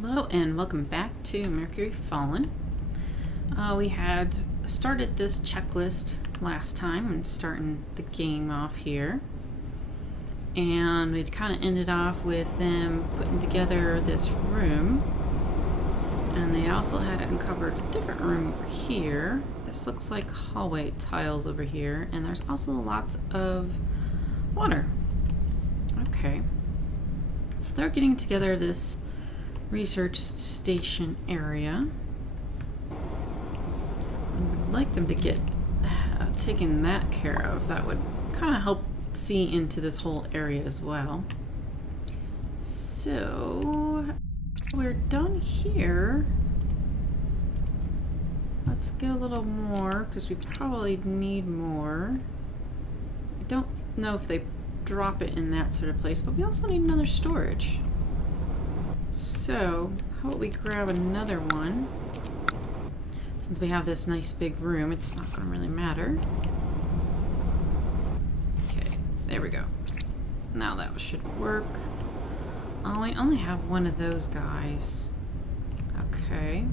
Hello and welcome back to Mercury Fallen. We had started this checklist last time and starting the game off here. And we'd kind of ended off with them putting together this room. And they also had uncovered a different room over here. This looks like hallway tiles over here. And there's also lots of water. Okay. So they're getting together this research station area. I would like them to get taken that care of. That would kind of help see into this whole area as well. So we're done here. Let's get a little more because we probably need more. I don't know if they drop it in that sort of place, but we also need another storage. So, how about we grab another one? Since we have this nice big room, it's not going to really matter. Okay, there we go. Now that should work. Oh, I only have one of those guys. Okay.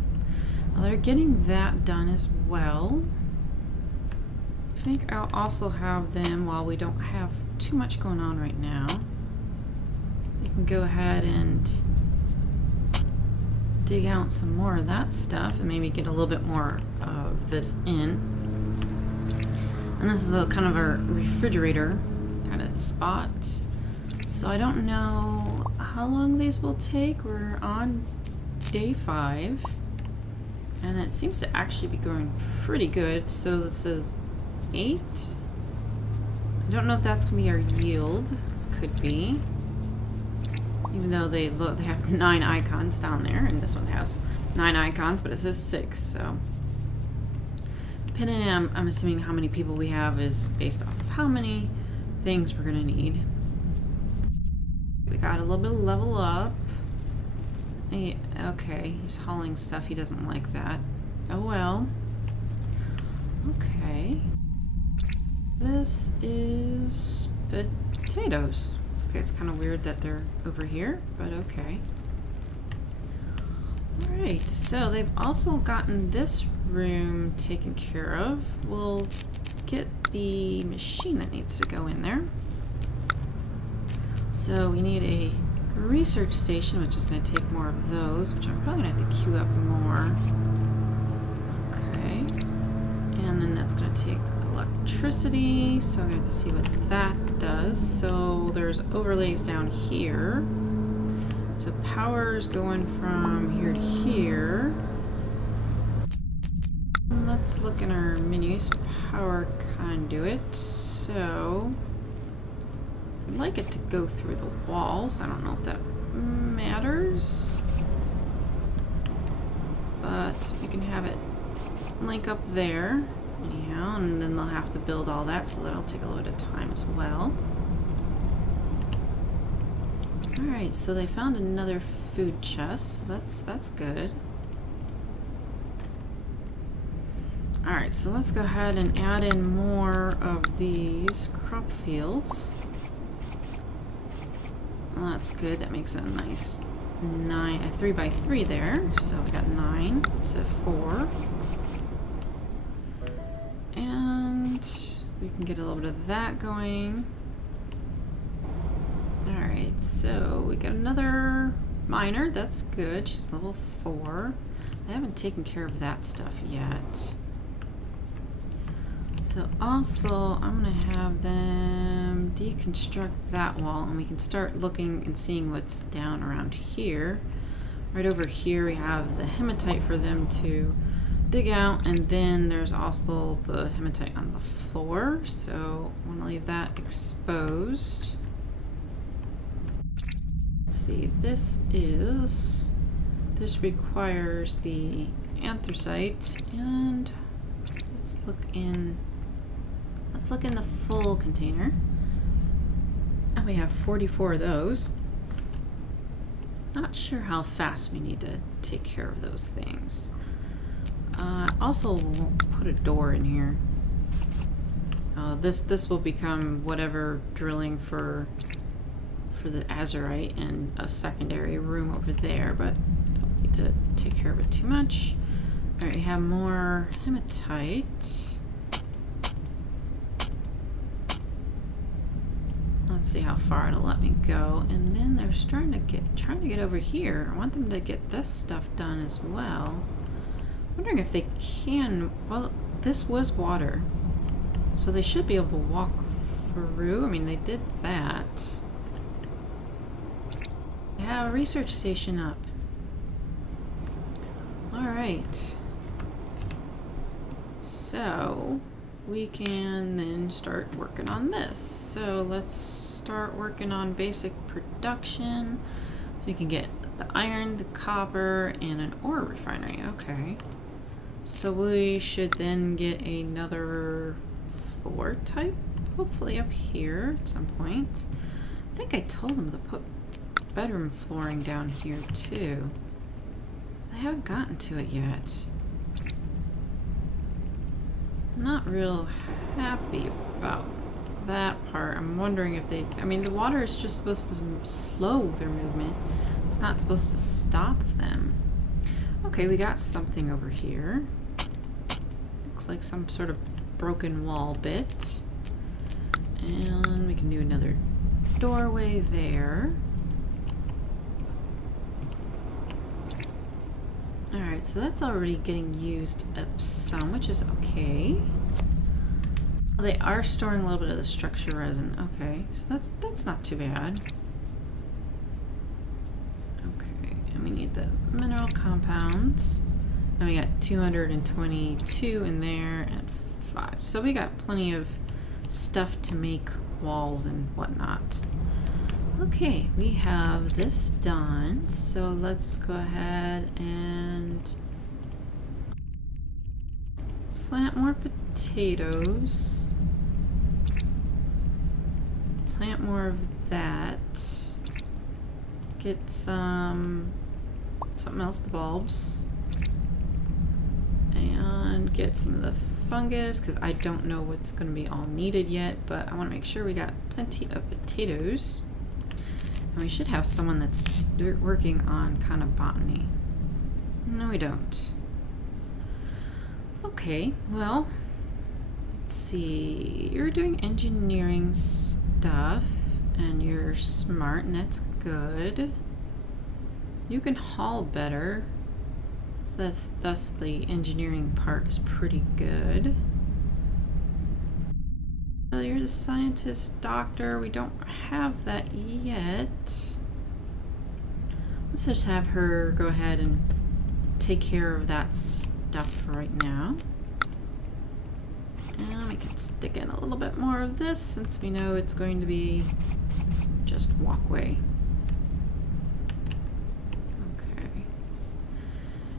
Well, they're getting that done as well. I think I'll also have them, while we don't have too much going on right now, they can go ahead and dig out some more of that stuff and maybe get a little bit more of this in. And this is a kind of a refrigerator kind of spot. So I don't know how long these will take. We're on day 5 and it seems to actually be going pretty good. So this is 8. I don't know if that's gonna be our yield. Could be. Even though they have 9 icons down there, and this one has 9 icons, but it says 6, so. Depending on, I'm assuming how many people we have is based off of how many things we're gonna need. We got a little bit of level up. Hey, okay, he's hauling stuff, he doesn't like that. Oh well. Okay. This is potatoes. It's kind of weird that they're over here, but okay. Alright, so they've also gotten this room taken care of. We'll get the machine that needs to go in there. So we need a research station, which is going to take more of those, which I'm probably going to have to queue up more. Okay. And then that's going to take electricity, so I'm going to have to see what that does. So there's overlays down here. So power's going from here to here. Let's look in our menus. Power conduit. So I'd like it to go through the walls. I don't know if that matters, but you can have it link up there. Anyhow, and then they'll have to build all that, so that'll take a little bit of time as well. Alright, so they found another food chest. That's good. Alright, so let's go ahead and add in more of these crop fields. Well, that's good. That makes it a nice 3 by 3 there. So we got 9 to 4. We can get a little bit of that going. Alright, so we got another miner. That's good. She's level 4. They haven't taken care of that stuff yet. So also, I'm going to have them deconstruct that wall, and we can start looking and seeing what's down around here. Right over here we have the hematite for them to dig out, and then there's also the hematite on the floor, so I want to leave that exposed. Let's see, this requires the anthracite, and let's look in the full container. And we have 44 of those. Not sure how fast we need to take care of those things. Also won't put a door in here. This will become whatever drilling for the azurite and a secondary room over there, but to take care of it too much. Alright, we have more hematite. Let's see how far it'll let me go. And then they're trying to get over here. I want them to get this stuff done as well. I'm wondering if they can. Well, this was water, so they should be able to walk through. I mean, they did that. They have a research station up. Alright. So we can then start working on this. So let's start working on basic production. So we can get the iron, the copper, and an ore refinery. Okay. So we should then get another floor type, hopefully up here at some point. I think I told them to put bedroom flooring down here too. They haven't gotten to it yet. Not real happy about that part. I'm wondering if they, I mean, the water is just supposed to slow their movement. It's not supposed to stop them. Okay, we got something over here. Looks like some sort of broken wall bit. And we can do another doorway there. Alright, so that's already getting used up some, which is okay. Oh, they are storing a little bit of the structure resin. Okay, so that's not too bad. Okay, and we need the mineral compounds. And we got 222 in there and 5. So we got plenty of stuff to make walls and whatnot. Okay, we have this done, so let's go ahead and plant more potatoes. Plant more of that. Get something else, the bulbs. And get some of the fungus, because I don't know what's going to be all needed yet, but I want to make sure we got plenty of potatoes. And we should have someone that's working on kind of botany. No, we don't. Okay, well, let's see. You're doing engineering stuff, and you're smart, and that's good. You can haul better. So thus the engineering part is pretty good. So you're the scientist, doctor. We don't have that yet. Let's just have her go ahead and take care of that stuff for right now. And we can stick in a little bit more of this since we know it's going to be just walkway.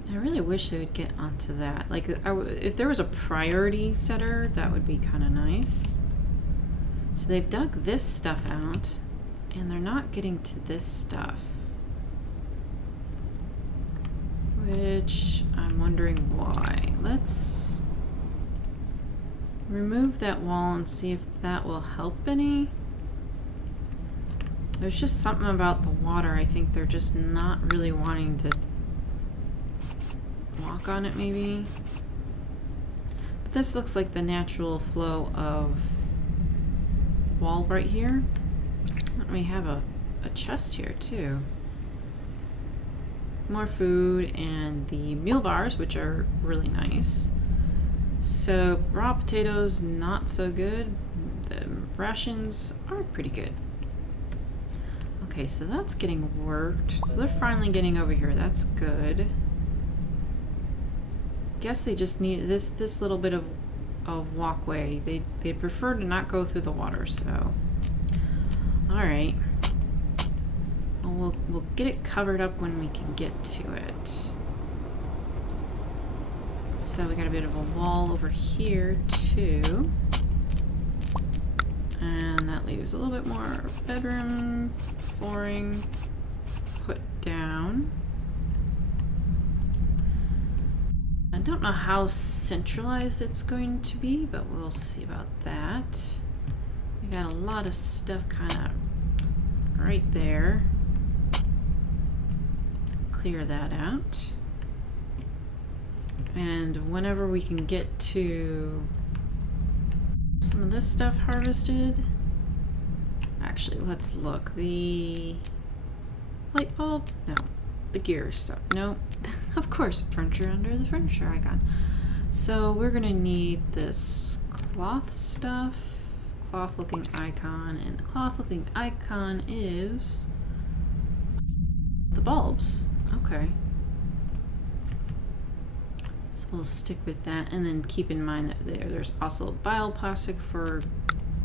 I really wish they would get onto that. Like, if there was a priority setter, that would be kind of nice. So they've dug this stuff out, and they're not getting to this stuff. Which, I'm wondering why. Let's remove that wall and see if that will help any. There's just something about the water. I think they're just not really wanting to walk on it, maybe. But this looks like the natural flow of wall right here. And we have a chest here too. More food and the meal bars, which are really nice. So raw potatoes, not so good. The rations are pretty good. Okay, so that's getting worked. So they're finally getting over here. That's good. Guess they just need this little bit of walkway. They'd prefer to not go through the water, so alright. Well, we'll get it covered up when we can get to it. So we got a bit of a wall over here too. And that leaves a little bit more bedroom flooring put down. I don't know how centralized it's going to be, but we'll see about that. We got a lot of stuff kind of right there. clear that out. And whenever we can get to some of this stuff harvested, actually, let's look. The light bulb? No. The gear stuff? No. Of course, furniture under the furniture icon. So we're gonna need this cloth stuff, cloth looking icon, and the cloth looking icon is the bulbs. Okay. So we'll stick with that, and then keep in mind that there's also bioplastic for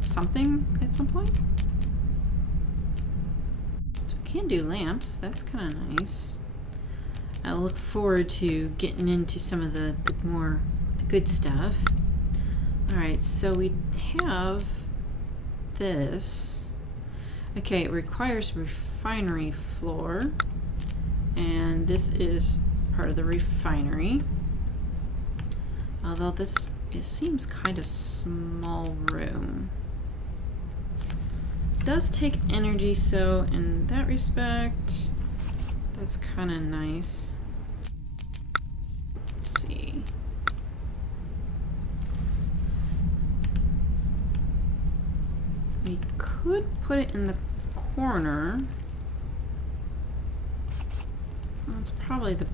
something at some point. So we can do lamps. That's kind of nice. I look forward to getting into some of the more good stuff. Alright, so we have this. Okay, it requires refinery floor, and this is part of the refinery. Although it seems kind of small room. It does take energy, so in that respect, that's kind of nice. Let's see. We could put it in the corner. That's probably the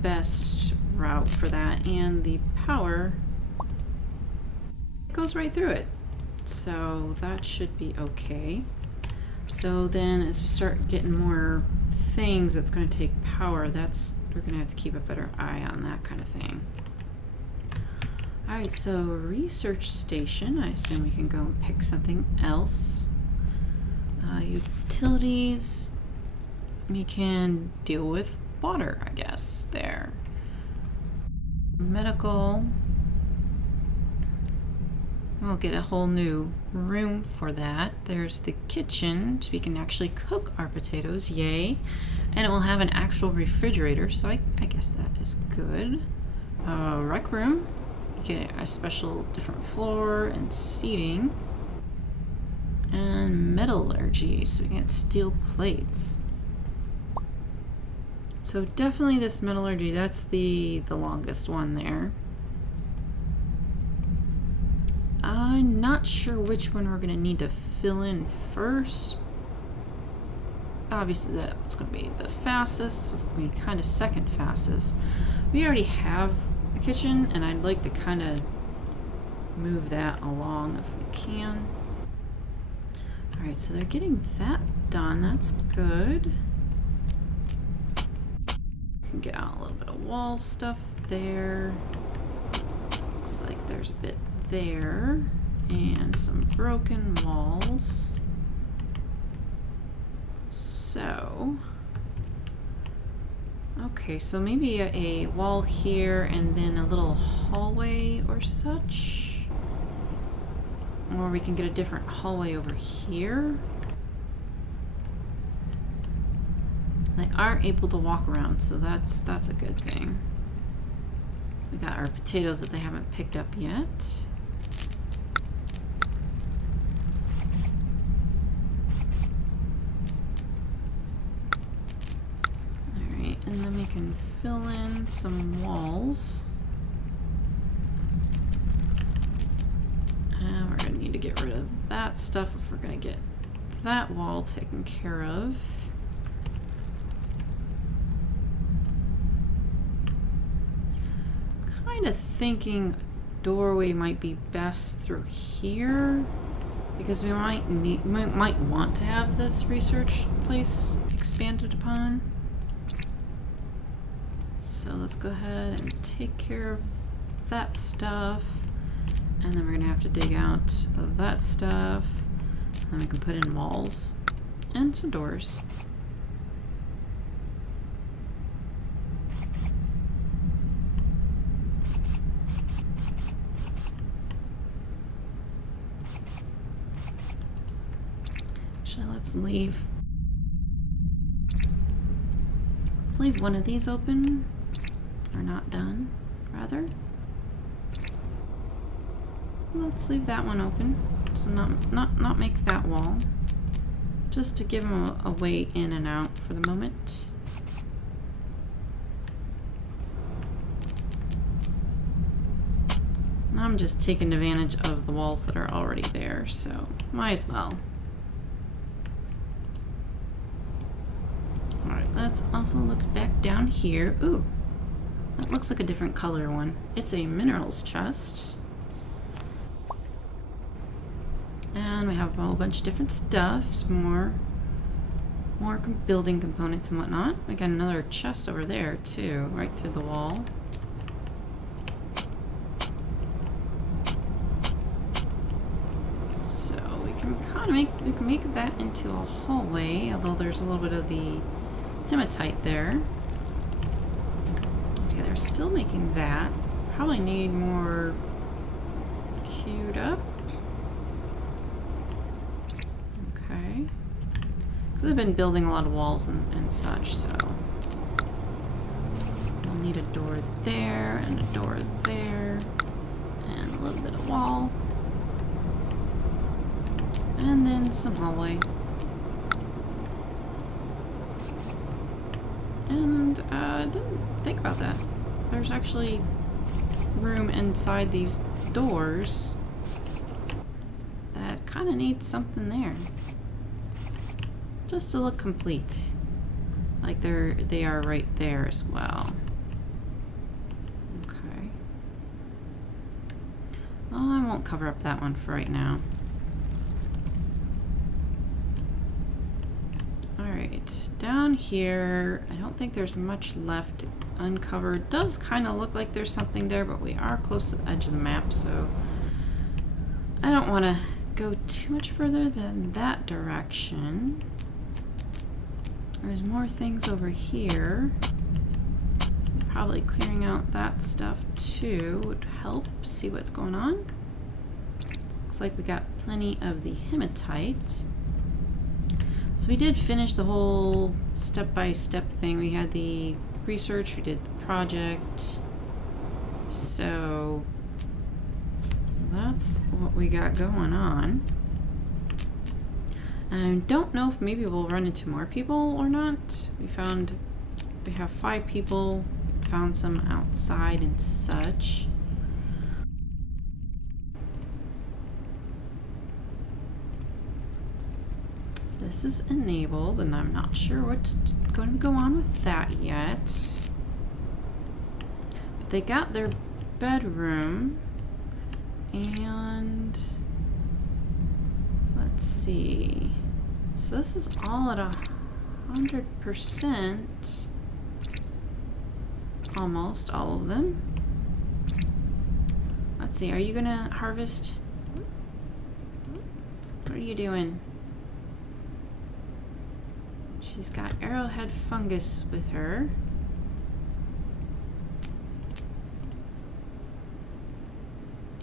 best route for that, and the power goes right through it. So that should be okay. So then as we start getting more things that's going to take power, we're going to have to keep a better eye on that kind of thing. Alright, so research station. I assume we can go and pick something else. Utilities. We can deal with water, I guess, there. Medical. We'll get a whole new room for that. There's the kitchen, so we can actually cook our potatoes, yay. And it will have an actual refrigerator, so I guess that is good. Rec room, you get a special different floor and seating. And metallurgy, so we can get steel plates. So definitely this metallurgy, that's the longest one there. I'm not sure which one we're going to need to fill in first. Obviously that's going to be the fastest. It's going to be kind of second fastest. We already have a kitchen, and I'd like to kind of move that along if we can. Alright, so they're getting that done. That's good. We can get out a little bit of wall stuff there. Looks like there's a bit there, and some broken walls. So, okay, so maybe a wall here and then a little hallway or such. Or we can get a different hallway over here. They are able to walk around, so that's a good thing. We got our potatoes that they haven't picked up yet. Alright, and then we can fill in some walls. And we're going to need to get rid of that stuff if we're going to get that wall taken care of. Kind of thinking doorway might be best through here, because we might want to have this research place expanded upon. So let's go ahead and take care of that stuff, and then we're gonna have to dig out that stuff, and then we can put in walls and some doors. Let's leave one of these open, or not done, rather. Let's leave that one open, so not make that wall, just to give them a way in and out for the moment. I'm just taking advantage of the walls that are already there, so might as well. Alright, let's also look back down here. Ooh, that looks like a different color one. It's a minerals chest. And we have a whole bunch of different stuff. Some more building components and whatnot. We got another chest over there too, right through the wall. So we can make that into a hallway, although there's a little bit of the hematite there. Okay, they're still making that. Probably need more queued up. Okay. Because I've been building a lot of walls and such, so we'll need a door there and a door there and a little bit of wall. And then some hallway. And I didn't think about that. There's actually room inside these doors that kind of needs something there. Just to look complete. Like they are right there as well. Okay. Well, I won't cover up that one for right now. Alright, down here, I don't think there's much left uncovered. Does kind of look like there's something there, but we are close to the edge of the map, so I don't want to go too much further than that direction. There's more things over here. Probably clearing out that stuff too would help see what's going on. Looks like we got plenty of the hematite. So we did finish the whole step-by-step thing. We had the research, we did the project. So that's what we got going on. I don't know if maybe we'll run into more people or not. We have 5 people, found some outside and such. This is enabled, and I'm not sure what's going to go on with that yet. But they got their bedroom, and let's see. So this is all at 100%. Almost all of them. Let's see, are you gonna harvest? What are you doing? She's got arrowhead fungus with her.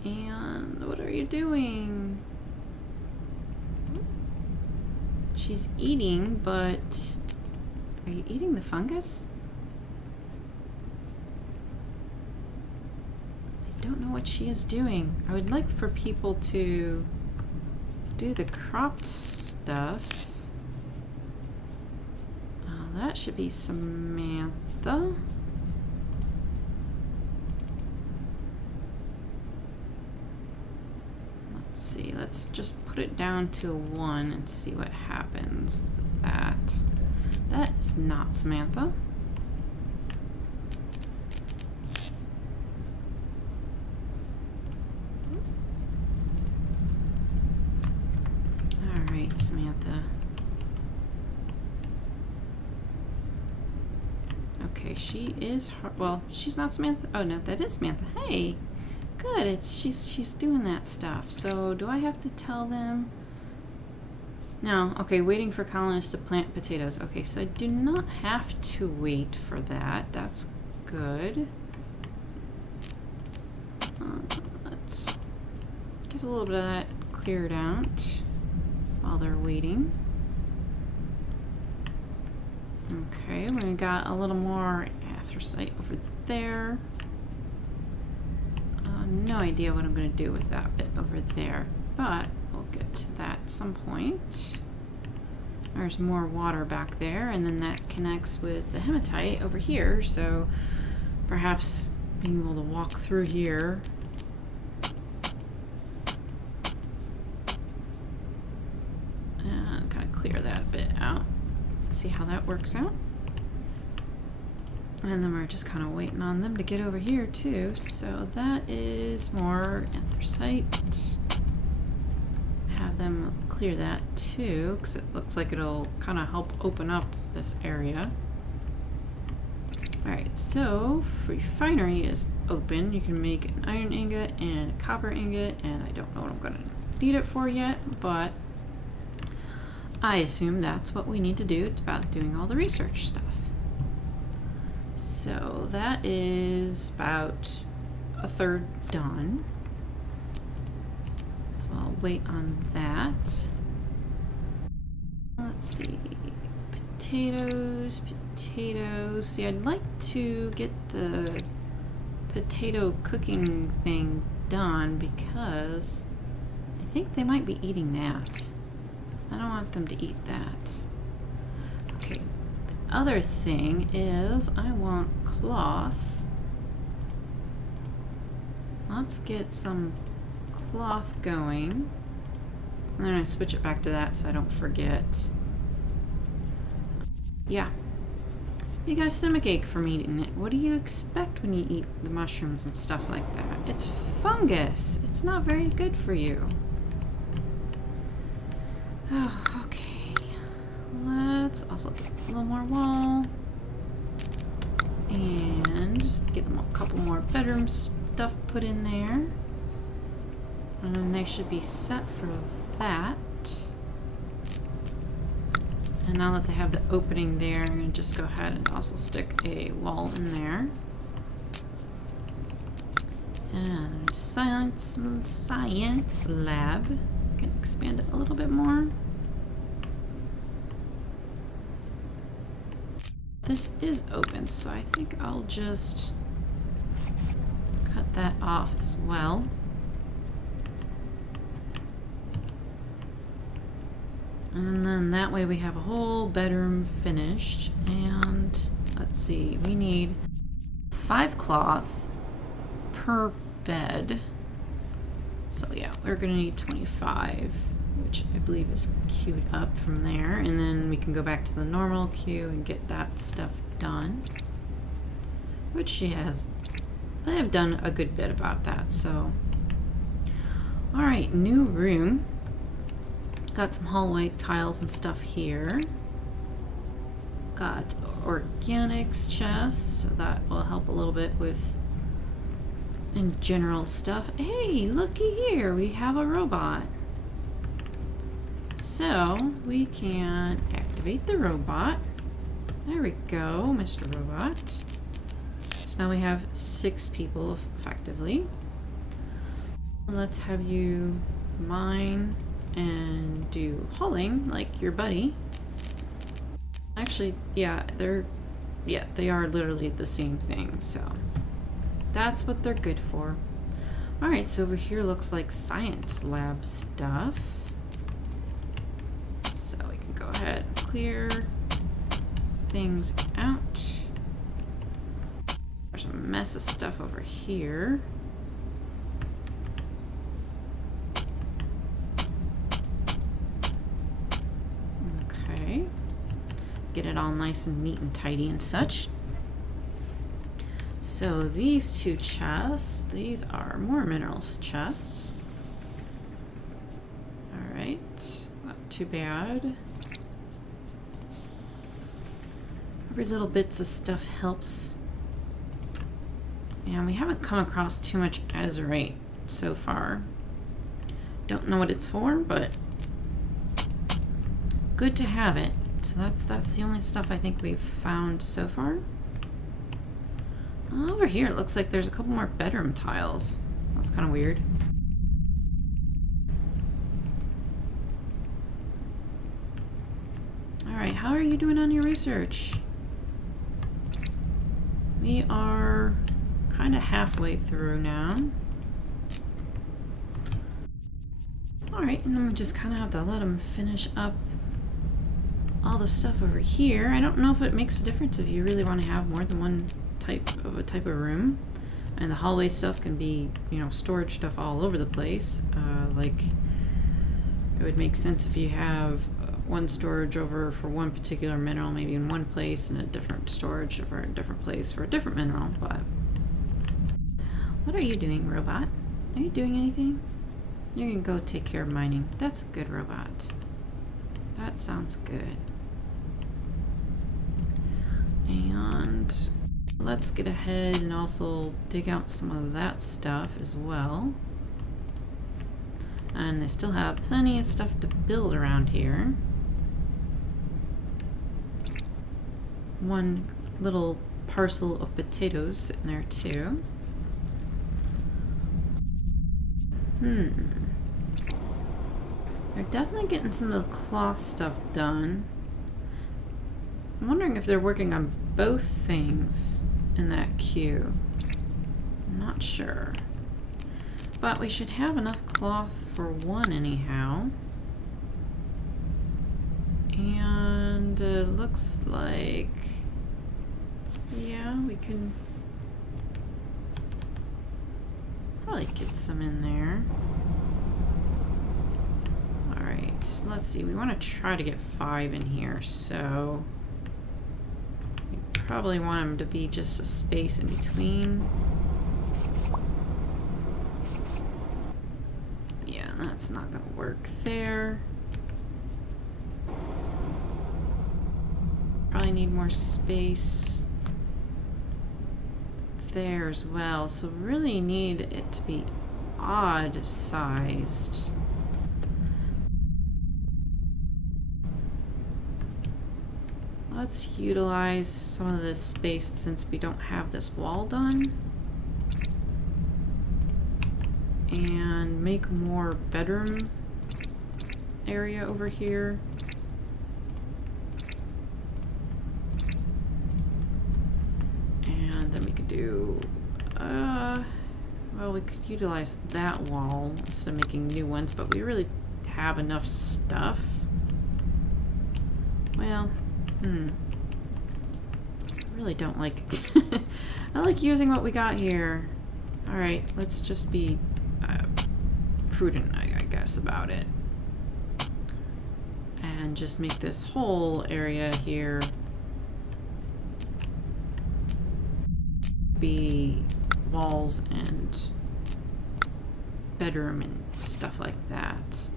And what are you doing? She's eating, but are you eating the fungus? I don't know what she is doing. I would like for people to do the cropped stuff. That should be Samantha. Let's see, let's just put it down to 1 and see what happens with that. That is not Samantha. All right, Samantha. Okay, she is well, she's not Samantha. Oh no, that is Samantha. Hey, good. It's she's doing that stuff. So do I have to tell them? No. Okay, waiting for colonists to plant potatoes. Okay, so I do not have to wait for that. That's good. Let's get a little bit of that cleared out while they're waiting. Okay, we got a little more anthracite over there. No idea what I'm going to do with that bit over there, but we'll get to that at some point. There's more water back there, and then that connects with the hematite over here, so perhaps being able to walk through here clear that bit out. See how that works out. And then we're just kind of waiting on them to get over here too. So that is more anthracite. Have them clear that too, because it looks like it'll kind of help open up this area. Alright, so refinery is open. You can make an iron ingot and a copper ingot, and I don't know what I'm going to need it for yet, but I assume that's what we need to do about doing all the research stuff. So that is about a third done. So I'll wait on that. Let's see. Potatoes. See, I'd like to get the potato cooking thing done because I think they might be eating that. I don't want them to eat that. Okay. The other thing is I want cloth. Let's get some cloth going. And then I switch it back to that so I don't forget. Yeah. You got a stomachache from eating it. What do you expect when you eat the mushrooms and stuff like that? It's fungus. It's not very good for you. Oh, okay. Let's also get a little more wall. And get them a couple more bedroom stuff put in there. And then they should be set for that. And now that they have the opening there, I'm going to just go ahead and also stick a wall in there. And science lab. Can expand it a little bit more. This is open, so I think I'll just cut that off as well. And then that way we have a whole bedroom finished. And let's see, we need 5 cloth per bed. So yeah, we're gonna need 25, which I believe is queued up from there. And then we can go back to the normal queue and get that stuff done. Which she has, I have done a good bit about that, so. All right, new room. Got some hallway tiles and stuff here. Got organics chest, so that will help a little bit with in general stuff. Hey, looky here, we have a robot. So we can activate the robot. There we go, Mr. Robot. So now we have 6 people effectively. Let's have you mine and do hauling like your buddy. Actually, yeah, they are literally the same thing, so that's what they're good for. Alright, so over here looks like science lab stuff. So we can go ahead and clear things out. There's a mess of stuff over here. Okay. Get it all nice and neat and tidy and such. So these 2 chests, these are more minerals chests. Alright, not too bad. Every little bits of stuff helps. And we haven't come across too much azurite so far. Don't know what it's for, but good to have it. So that's the only stuff I think we've found so far. Over here it looks like there's a couple more bedroom tiles. That's kind of weird. Alright, how are you doing on your research? We are kind of halfway through now. Alright, and then we just kind of have to let them finish up all the stuff over here. I don't know if it makes a difference if you really want to have more than one type of room. And the hallway stuff can be, you know, storage stuff all over the place. Like, it would make sense if you have one storage over for one particular mineral, maybe in one place, and a different storage for a different place for a different mineral. But what are you doing, robot? Are you doing anything? You're gonna go take care of mining. That's a good robot. That sounds good. And let's get ahead and also dig out some of that stuff as well. And they still have plenty of stuff to build around here. One little parcel of potatoes sitting there too. They're definitely getting some of the cloth stuff done. I'm wondering if they're working on both things in that queue. I'm not sure. But we should have enough cloth for one anyhow. And it looks like, yeah, we can probably get some in there. Alright, let's see. We want to try to get 5 in here, so we probably want them to be just a space in between. Yeah, that's not going to work there. Probably need more space there as well, so really need it to be odd sized. Let's utilize some of this space since we don't have this wall done and make more bedroom area over here. Do well, we could utilize that wall instead of making new ones, but we really have enough stuff. Well, I really don't like I like using what we got here. Alright, let's just be prudent, I guess, about it, and just make this whole area here be walls and bedroom and stuff like that.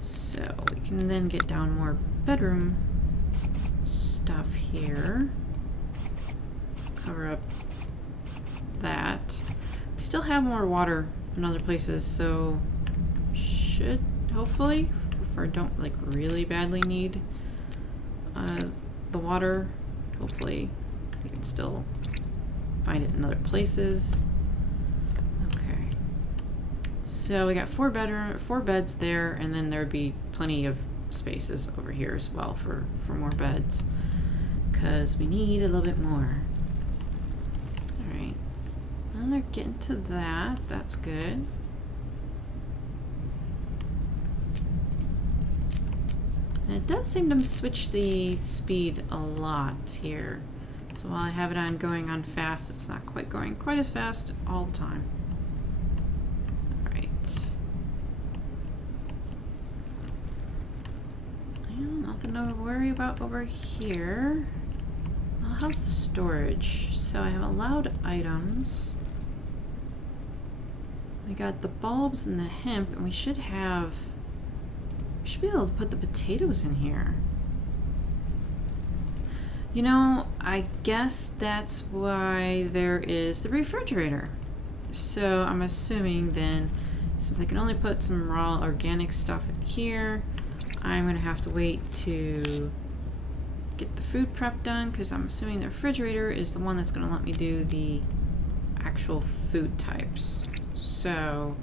So we can then get down more bedroom stuff here. Cover up that. We still have more water in other places, so should hopefully, if I don't like really badly need the water, hopefully we can still find it in other places. Okay. So we got 4 beds there, and then there'd be plenty of spaces over here as well for more beds, because we need a little bit more. Alright. Well, they're getting to that. That's good. And it does seem to switch the speed a lot here. So while I have it on going on fast, it's not quite going quite as fast all the time. Alright. Well, nothing to worry about over here. Well, how's the storage? So I have allowed items. We got the bulbs and the hemp, and we should be able to put the potatoes in here. You know, I guess that's why there is the refrigerator. So I'm assuming then, since I can only put some raw organic stuff in here, I'm going to have to wait to get the food prep done, because I'm assuming the refrigerator is the one that's going to let me do the actual food types. So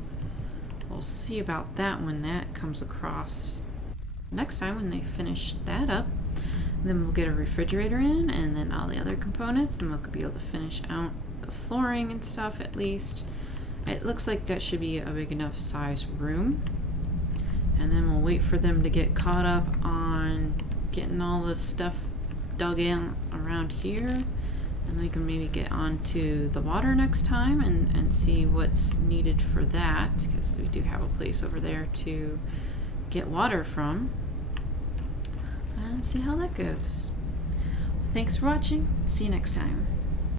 we'll see about that when that comes across next time when they finish that up. Then we'll get a refrigerator in, and then all the other components, and we'll be able to finish out the flooring and stuff at least. It looks like that should be a big enough size room. And then we'll wait for them to get caught up on getting all this stuff dug in around here. And we can maybe get on to the water next time and see what's needed for that, because we do have a place over there to get water from. and see how that goes. Thanks for watching. See you next time.